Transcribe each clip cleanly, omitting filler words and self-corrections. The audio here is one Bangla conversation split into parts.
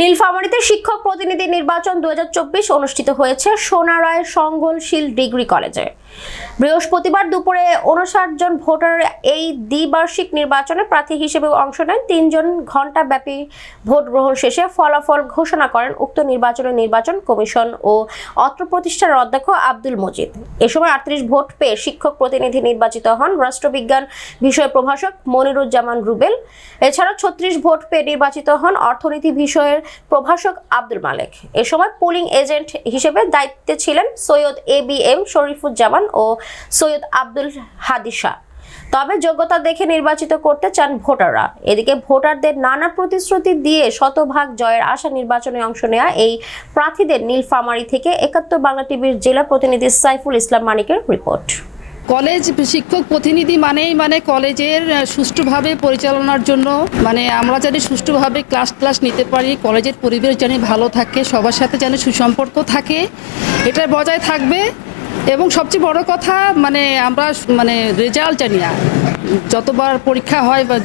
নীলফামারীতে শিক্ষক প্রতিনিধি নির্বাচন 2024 অনুষ্ঠিত হয়েছে সোনারায় সংগলশীল ডিগ্রি কলেজে। বৃহস্পতিবার দুপুরে 59 জন ভোটার এই দ্বিবার্ষিক নির্বাচনে প্রার্থী হিসেবে অংশ নেন। 3 জন ঘণ্টাব্যাপী ভোট গ্রহণ শেষে ফলাফল ঘোষণা করেন উক্ত নির্বাচন কমিশন ও অত্র প্রতিষ্ঠানের অধ্যক্ষ আব্দুল মজিদ। এ সময় 38 ভোট পেয়ে শিক্ষক প্রতিনিধি নির্বাচিত হন রাষ্ট্রবিজ্ঞান বিষয়ের প্রভাষক মনিরুজ্জামান রুবেল। এছাড়া 36 ভোট পেয়ে নির্বাচিত হন অর্থনীতি বিষয়ের প্রভাষক আব্দুল মালেক। এ সময় পোলিং এজেন্ট হিসেবে দায়িত্বে ছিলেন সৈয়দ ABM শরীফুজ্জামান ও সৈয়দ আব্দুল হাদিসা। তবে যোগ্যতা দেখে নির্বাচিত করতে চান ভোটাররা। এদিকে ভোটারদের নানা প্রতিশ্রুতি দিয়ে শতভাগ জয়ের আশা নির্বাচনে অংশ নেওয়া এই প্রার্থীদের নীলফামারী থেকে 71 বাংলা টিভির জেলা প্রতিনিধি সাইফুল ইসলাম মানিকের রিপোর্ট। কলেজ শিক্ষক প্রতিনিধি মানে কলেজের সুষ্ঠুভাবে পরিচালনার জন্য আমরা জানি সুষ্ঠুভাবে ক্লাস নিতে পারি, কলেজের পরিবেশ জানি ভালো থাকে, সবার সাথে জানি সুসম্পর্ক থাকে, এটা বজায় থাকবে। এবং সবচেয়ে বড় কথা আমরা রেজাল্ট জানি না, যতবার পরীক্ষা হয় বা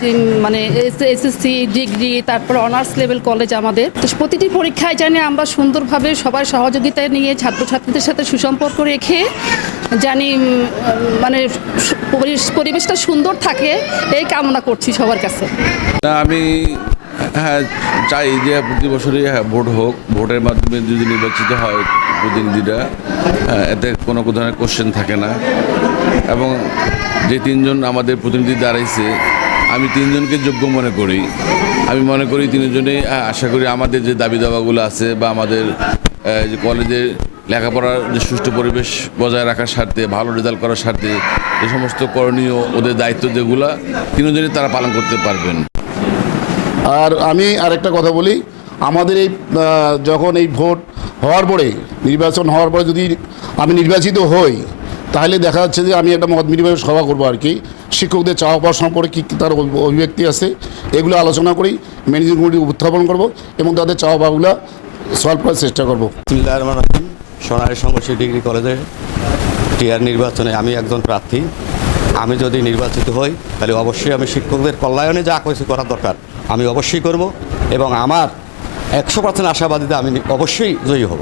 SSC ডিগ্রি তারপর অনার্স লেভেল কলেজ আমাদের, তো প্রতিটি পরীক্ষায় জানি আমরা সুন্দরভাবে সবার সহযোগিতা নিয়ে ছাত্রছাত্রীদের সাথে সুসম্পর্ক রেখে জানি পরিবেশটা সুন্দর থাকে, এই কামনা করছি সবার কাছে। আমি চাই যে প্রতি বছরই ভোট হোক, ভোটের মাধ্যমে যদি নির্বাচিত হয় প্রতিনিধিরা, এতে কোনো ধরনের কোশ্চেন থাকে না। এবং যে 3 জন আমাদের প্রতিনিধি দাঁড়াইছে, আমি 3 জনকে যোগ্য মনে করি। আমি মনে করি 3 জনেই আশা করি আমাদের যে দাবি দাওয়াগুলো আছে বা আমাদের যে কলেজের লেখাপড়ার যে সুষ্ঠু পরিবেশ বজায় রাখার স্বার্থে, ভালো রেজাল্ট করার স্বার্থে যে সমস্ত করণীয় ওদের দায়িত্ব যেগুলো 3 জনই তারা পালন করতে পারবেন। আর আমি আরেকটা কথা বলি, আমাদের এই যখন এই ভোট হওয়ার পরে, নির্বাচন হওয়ার পরে যদি আমি নির্বাচিত হই, তাহলে দেখা যাচ্ছে যে আমি একটা মত বিনিময় সভা করবো আর কি। শিক্ষকদের চাওয়া পাওয়া সম্পর্কে কী তার অভিব্যক্তি আছে এগুলো আলোচনা করি, ম্যানেজিং কমিটি উত্থাপন করব এবং তাদের চাওয়া পাওয়াগুলো সলভ করার চেষ্টা করবো। সোনারায় সংগলশীল ডিগ্রি কলেজের টিআর নির্বাচনে আমি একজন প্রার্থী। আমি যদি নির্বাচিত হই তাহলে অবশ্যই আমি শিক্ষকদের কল্যাণে যা কিছু করার দরকার আমি অবশ্যই করব এবং আমার 100% আশাবাদীতে আমি অবশ্যই জয়ী হব।